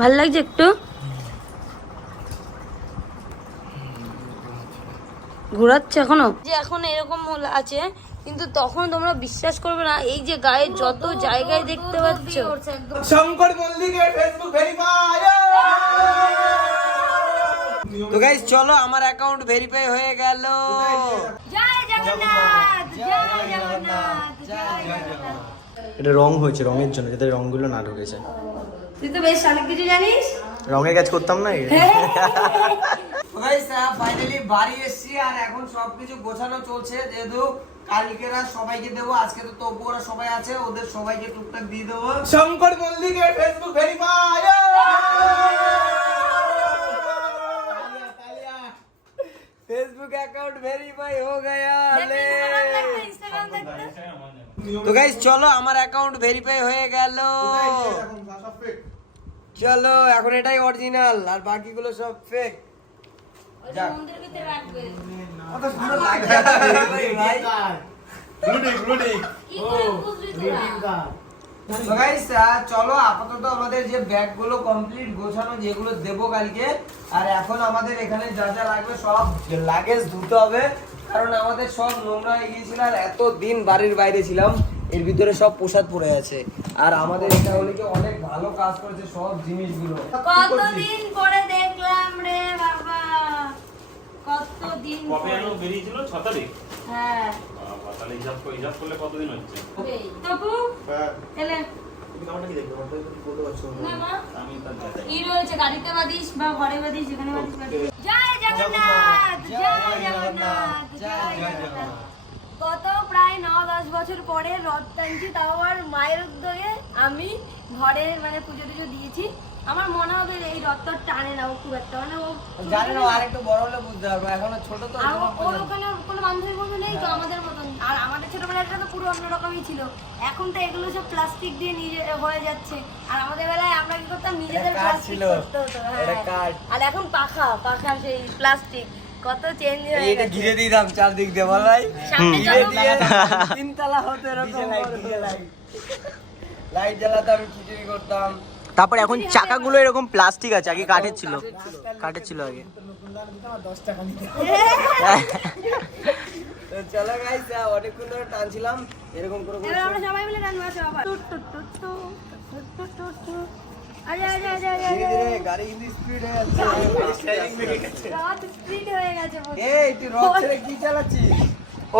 ভালো লাগছে একটু? ঘোরাচ্ছে এখনো যে এখন এরকম আছে, কিন্তু তখন তোমরা বিশ্বাস করবে না, এই যে গায়ে যত জায়গায় দেখতে পাচ্ছ শঙ্কর মল্লিকের ফেসবুক ভেরিফাই। তো গাইস চলো, আমার অ্যাকাউন্ট ভেরিফাই হয়ে গেল। জয় জগন্নাথ, জয় জগন্নাথ, জয় জগন্নাথ। এটা রং হয়েছে, রঙের জন্য, যাতে রংগুলো না ঢুকেছে। তুই তো বেশ অনেক কিছু জানিস। রঙের কাজ করতাম না। গাইস ফাইনালি বাড়ি এসেছি, আর এখন সবকিছু গোছানো চলছে। যেহেতু কালকেরা সবাইকে দেবো, আজকে তো তবু ওরা সবাই আছে, ওদের সবাইকে টুকটাক দিয়ে দেবো। শঙ্কর মল্লিকের Facebook verify. Facebook account verify हो गया। তো গাইস চলো, আমার অ্যাকাউন্ট ভেরিফাই হয়ে গেল। চলো, এখন এটাই অরিজিনাল, আর বাকিগুলো সব ফেক। মন্দিরের ভিতরে রাখবে। কত সুন্দর লাগছে ভাই। গ্লুডিং কি করে বুঝবি তোরা? তো গাইস চলো, আপাতত আমাদের যে ব্যাগগুলো কমপ্লিট গোছানো, যেগুলো দেবো কালকে। আর এখন আমাদের এখানে যা যা লাগবে সব লাগেজ ধুতে হবে, কারণ আমাদের সব নোংরা হয়ে গিয়েছিল, আর এত দিন বাড়ির বাইরে ছিলাম, এর ভিতরে সব পোশাক পড়ে আছে। আর আমাদের এটা হলো কি অনেক ভালো কাজ করেছে সব জিনিসগুলো। কতদিন পরে দেখলাম রে বাবা, কতদিন কবে আনো বেরিয়েছিল? 6 তারিখ। হ্যাঁ বাবা, তাহলে হিসাব করলে কতদিন হচ্ছে? তপু এলে না মা, আমি তার কি রয়েছে গাড়িতে বাদিস বা ঘরে বাদিস, যেখানে বাদিস বাদিস। জয় জগন্নাথ, জয় জগন্নাথ, জয় জগন্নাথ। কত প্রায় 9-10 বছর পরে রথ টানছি, তাও আবার মায়ের উদ্যোগে। আমি ঘরে মানে পুজো টুজো দিয়েছি। আমার মনে হবে এই রথটা টানে না ও খুব একটা, মানে ও জানে না, আর একটু বড় হলে বুঝতে পারবো, এখনো ছোট তো। আর ওর ওখানে কোনো বান্ধবী বন্ধু নেই তো আমাদের মতন। আর আমাদের ছোটবেলাটা তো পুরো অন্যরকমই ছিল। এখন তো এগুলো সব প্লাস্টিক দিয়ে নিজে হয়ে যাচ্ছে, আর আমাদের বেলায় আমরা কি করতাম, নিজেদের প্লাস্টিক করতে হতো। হ্যাঁ, আর এখন পাখা সেই প্লাস্টিক, কত চেঞ্জ হয়ে এইটা গেছে। ঘিরে দিতাম চারদিক দিয়ে, বলাই সামনে ঘিরে যত- দিয়ে তিনতলা হতো এরকম, লাইট জ্বালাতাম, খিচুড়ি করতাম। তারপর এখন চাকাগুলো এরকম প্লাস্টিক আছে, আগে কাঠের ছিল আগে। তো চলো গাইস, অনেকক্ষণ ধরে টানছিলাম এরকম করে। এবার আমরা সবাই মিলে টানবো, আসো আবার। টুট টুট টুট টুট, টুট টুট টুট টুট। আরে আরে আরে আরে ধীরে ধীরে গাড়ি কিন্তু স্পিড হয়ে যাচ্ছে। রথ স্পিড হয়ে গেছে বলছি। এই তুই রথ ছেড়ে কি চালাচ্ছিস?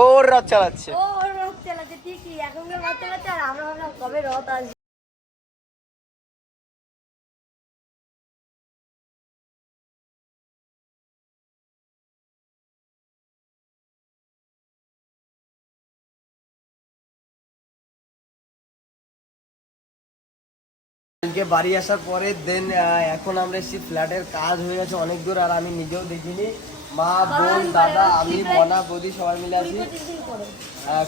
ওর রথ চালাচ্ছে। ও ওর রথ চালাচ্ছে ঠিকই, এখনকার রথ চালাচ্ছে, আর আমরা ভাবলাম কবে রথ আসবে। কালকে বাড়ি আসার পরে দেন এখন আমরা এসেছি, ফ্ল্যাটের কাজ হয়ে গেছে অনেক দূর, আর আমি নিজেও দেখিনি। মা, বোন, দাদা, আমি, মনা, বৌদি সবাই মিলে আছি। 20-25 দিন পরে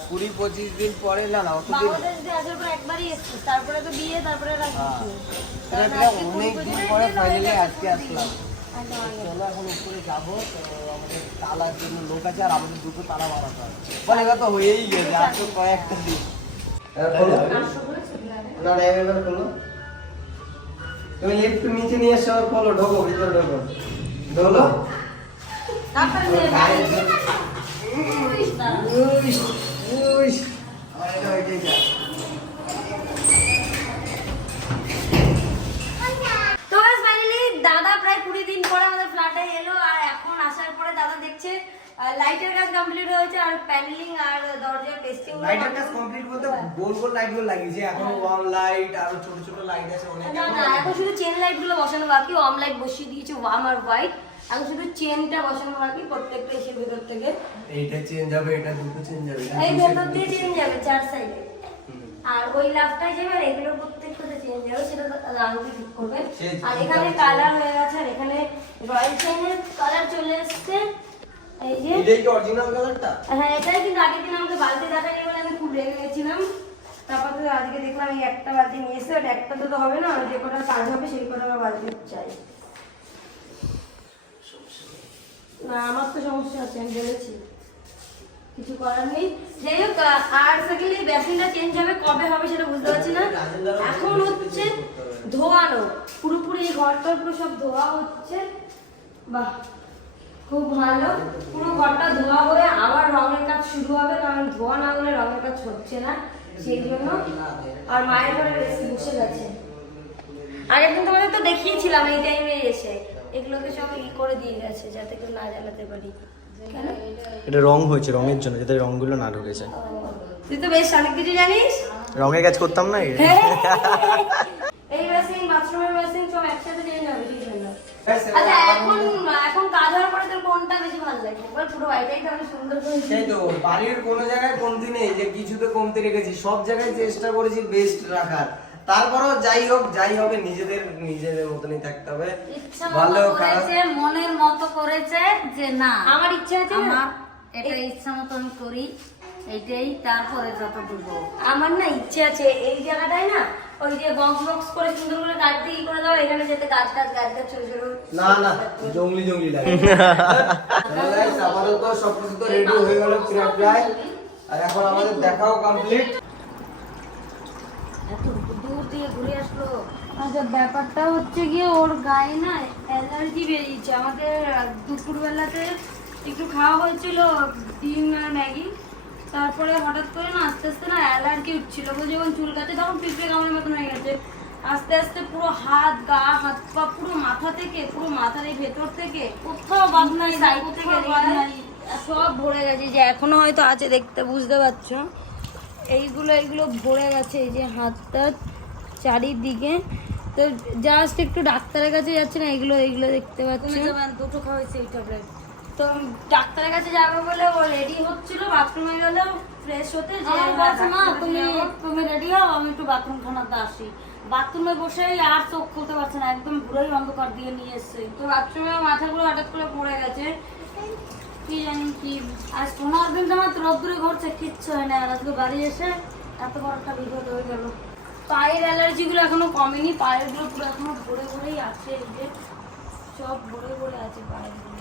20-25 দিন পরে, না না অতদিন বাংলাদেশে আসার পর একবারই এসেছি, তারপরে তো বিয়ে, তারপরে রাখছি। অনেক দিন পরে ফাইনালি আজকে আসলাম। চলো এখন উপরে যাবো, তো আমাদের তালার জন্য লোক আছে, আর আমাদের দুটো তালা বানাতে হবে। বলে এবার তো হয়েই গেছে, আর তো কয়েকটা দিন। এবার খোলো, তুমি লিফট নিচে নিয়ে এসো, খোলো, ঢোকো ভিতরে, ঢোকো ঢোলো। তো গাইস ফাইনালি দাদা প্রায় 20 দিন পরে আমাদের ফ্ল্যাটে এলো, আর এখন আসার পরে দাদা দেখছে লাইটের কাজ কমপ্লিট হয়েছে, আর প্যানেলিং আর দরজার পেস্টিং। লাইটের কাজ কমপ্লিট বলতে গোল গোল লাইট গুলো লাগিয়েছে, এখন ওয়ার্ম লাইট আর ছোট ছোট লাইট আছে অনেক। না না, এখন শুধু চেন লাইট গুলো বসানো বাকি, ওয়ার্ম লাইট বসিয়ে দিয়েছে, ওয়ার্ম আর হোয়াইট। এখন শুধু চেনটা বসানো বাকি, প্রত্যেকটা এসের ভিতর থেকে। এইটা চেঞ্জ হবে, এটা দুটো চেঞ্জ হবে, এই ভেতর দিয়ে চেন যাবে 4 সাইডে, আর ওই লাফটাই যাবে, আর এগুলো প্রত্যেকটাতে চেঞ্জ যাবে, সেটা আঙ্কেল ঠিক করবে। আর এখানে কালার হয়ে গেছে, আর এখানে রয়্যাল চেনের কালার চলে এসেছে। এই যে এটাই কি অরিজিনাল কালারটা? হ্যাঁ, এটাই, কিন্তু আগের দিন আমাকে বালতি দেখায়নি বলে আমি খুব রেগে গেছিলাম। তারপর তো আজকে দেখলাম এই একটা বালতি নিয়ে এসে, ওটা একটা তো হবে না, যে কটা কাজ হবে সেই কটা আমার বালতি চাই। না, আমার তো সমস্যা আছে, আমি বলেছি, কিছু করার নেই। যাই হোক, আর সেকেন্ডলি বেসিনটা চেঞ্জ হবে, কবে হবে সেটা বুঝতে পারছি না। এখন হচ্ছে ধোয়ানো পুরোপুরি এই ঘরটা পুরো সব ধোয়া হচ্ছে। বাহ, খুব ভালো। পুরো ঘরটা ধোয়া হয়ে আবার রঙের কাজ শুরু হবে, কারণ ধোয়া না হলে রঙের কাজ হচ্ছে না, সেই জন্য। আর মায়ের ঘরে বেশি বসে গেছে। আর এখন তোমাদের তো দেখিয়েছিলাম এই টাইমে এসে, এগুলোকে সব করে দিয়ে গেছে যাতে কেউ না জ্বালাতে পারি। কেন? এটা রং হয়েছে, রঙের জন্য, যাতে রংগুলো না ঢুকেছে। তুই তো বেশ অনেক কিছু জানিস। রঙের কাজ করতাম না। এই বেসিং, বাথরুমের বেসিং সব একসাথে চেঞ্জ হবে, ঠিক আছে? আচ্ছা, এখন কাজ হওয়ার পরে তোর কোনটা বেশি ভালো লাগে? বল, পুরো বাড়িটাই তো অনেক সুন্দর করে। সেই তো, বাড়ির কোনো জায়গায় কমতি নেই যে কিছুতে কমতি রেখেছি, সব জায়গায় চেষ্টা করেছি বেস্ট রাখার। তারপরও যাই হোক যাই হবে, নিজেদের মতনই থাকতে হবে। ভালো খারাপ করেছে, মনের মতো করেছে যে না আমার ইচ্ছা আছে না, আমার এটা ইচ্ছা মতো আমি করি, এইটাই তারপরে যত দেবো। আমার না ইচ্ছে আছে এই জায়গাটায় না ওই যে বক্স বক্স করে সুন্দর করে গাছ দিয়ে করে দাও, এখানে যেতে গাছ ছোট ছোট। না জঙ্গলি লাগে। গাইস, আপাতত সবকিছু তো রেডি হয়ে গেল প্রায়, আর এখন আমাদের দেখাও কমপ্লিট। এত দূর দিয়ে ঘুরে আসলো। আচ্ছা, ব্যাপারটা হচ্ছে গিয়ে ওর গায়ে না অ্যালার্জি বেরিয়েছে। আমাদের দুপুরবেলাতে একটু খাওয়া হয়েছিল ডিম আর ম্যাগি, তারপরে হঠাৎ করে না আস্তে আস্তে না অ্যালার্জি উঠছিল। ও যখন চুল কাটে তখন পিঁপড়ে কামড়ের মতন হয়ে গেছে। আস্তে আস্তে পুরো হাত পা পুরো মাথা থেকে, পুরো মাথার এই ভেতর থেকে কোথাও বাদ নাই, সাইড থেকে কোথাও বাদ নাই। সব ভরে গেছে। যে এখনো হয়তো আছে, দেখতে বুঝতে পারছো, এইগুলো ভরে গেছে এই যে হাতটা চারিদিকে। তো জাস্ট একটু ডাক্তারের কাছে যাচ্ছে না, এগুলো দেখতে পাচ্ছি। দুটো খাওয়াইছে এই ট্যাবলেট। তো ডাক্তারের কাছে যাবে বলে ও রেডি হচ্ছিল, বাথরুমে গেলে ফ্রেশ হতে। যে আমার বলছে না তুমি রেডি হও, আমি একটু বাথরুম খানাতে আসি। বাথরুমে বসেই আর চোখ খুলতে পারছে না, একদম পুরোই অন্ধকার দিয়ে নিয়ে এসছে। তো বাথরুমে মাথাগুলো হঠাৎ করে পড়ে গেছে, কি জানি কি। আজ 15 দিন তোমার রোদ্দুরে ঘুরছে, কিচ্ছু হয় না। আর আজকে বাড়ি এসে এত বড় একটা বিপদ হয়ে গেল। পায়ের অ্যালার্জিগুলো এখনো কমেনি, পায়েরগুলো পুরো এখনো ভরেই আছে। এই যে সব ভরে আছে পায়েরগুলো।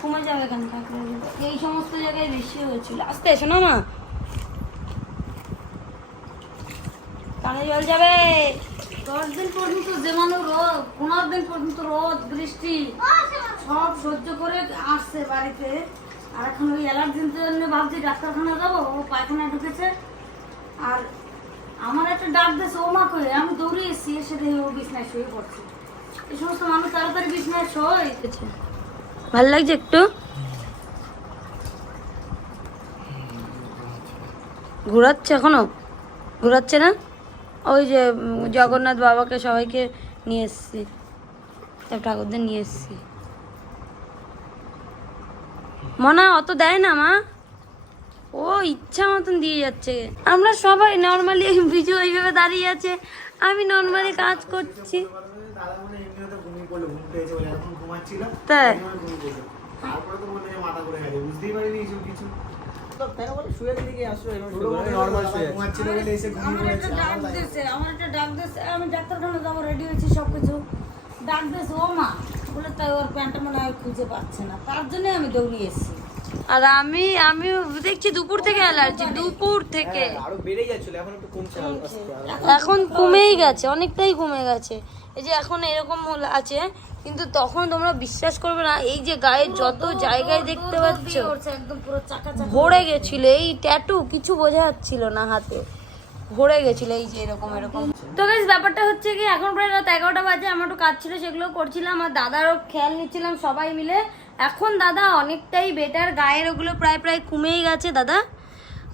কমে যাবে কেন থাকলে? এই সমস্ত জায়গায় বেশি হয়েছিল। আস্তে এসো না মা, কানে জল যাবে। 10 দিন পর্যন্ত যেমন রোদ, 15 দিন পর্যন্ত রোদ বৃষ্টি সব সহ্য করে আসছে বাড়িতে। আর এখন ওই অ্যালার্জির জন্য ভাবছি ডাক্তারখানা যাবো। ও পায়খানা ঢুকেছে, আর আমার একটা ডাক দিয়েছে ও মা কই। আমি দৌড়ে এসেছি, এসে দেখি ও বিছনায় শুয়ে পড়ছে। এই সমস্ত মানুষ তাড়াতাড়ি বিছনায় শোয়। ভাল লাগছে একটু? ঘোরাচ্ছে এখনো? ঘোরাচ্ছে না? ওই যে জগন্নাথ বাবাকে সবাইকে নিয়ে এসছি, সব ঠাকুরদের নিয়ে এসছি। মনা অত দেয় না মা, ও ইচ্ছা মতন দিয়ে যাচ্ছে। আমরা সবাই নর্মালি বিজু ওইভাবে দাঁড়িয়ে আছে, আমি নর্মালি কাজ করছি। তাই আমার একটা ডাক দিয়েছে, আমি ডাক্তারখানা যাবো, রেডি হয়েছি সবকিছু। ডাক দিয়েছে ও মা বলে, তাই ওর প্যান্টটা মনে হয় খুঁজে পাচ্ছে না, তার জন্যই আমি দৌড়িয়ে এসেছি। আর আমি দেখছি দুপুর থেকে অ্যালার্জি, দুপুর থেকে আরো বেড়ে যাচ্ছিল, এখন একটু কমছে। এখন কমেই গেছে, অনেকটাই কমে গেছে। এই যে এখন এরকম আছে, কিন্তু তখন তোমরা বিশ্বাস করবে না, এই যে গায়ে যত জায়গায় দেখতে পাচ্ছ একদম পুরো চাকা চাকা ভরে গেছিল। এই ট্যাটু কিছু বোঝা যাচ্ছিল না, হাতে ভরে গেছিল এই যে এরকম। তো গাইস, ব্যাপারটা হচ্ছে কি, এখন প্রায় রাত 11টা বাজে। আমার একটু কাজ ছিল, সেগুলো করছিলাম, আর দাদারও খেয়াল নিচ্ছিলাম সবাই মিলে। এখন দাদা অনেকটাই বেটার, গায়ের ওগুলো প্রায় কমেই গেছে দাদা।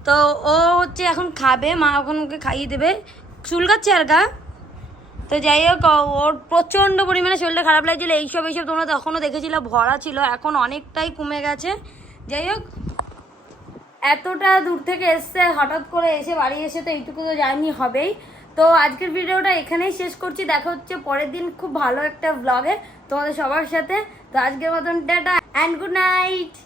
তো ও হচ্ছে এখন খাবে, মা এখন ওকে খাইয়ে দেবে। চুলকাচ্ছে আর গা। তো যাই হোক, ওর প্রচণ্ড পরিমাণে শরীরটা খারাপ লাগছিল। এইসব তোমরা তখনও দেখেছিলে, ভরা ছিল, এখন অনেকটাই কমে গেছে। যাই হোক, এতটা দূর থেকে এসছে, হঠাৎ করে এসে বাড়ি এসে তো এইটুকু তো জার্নি হবেই। তো আজকের ভিডিওটা এখানেই শেষ করছি, দেখা হচ্ছে পরের দিন খুব ভালো একটা ব্লগে তোমাদের সবার সাথে। তো আজকের মতন টাটা অ্যান্ড গুড নাইট।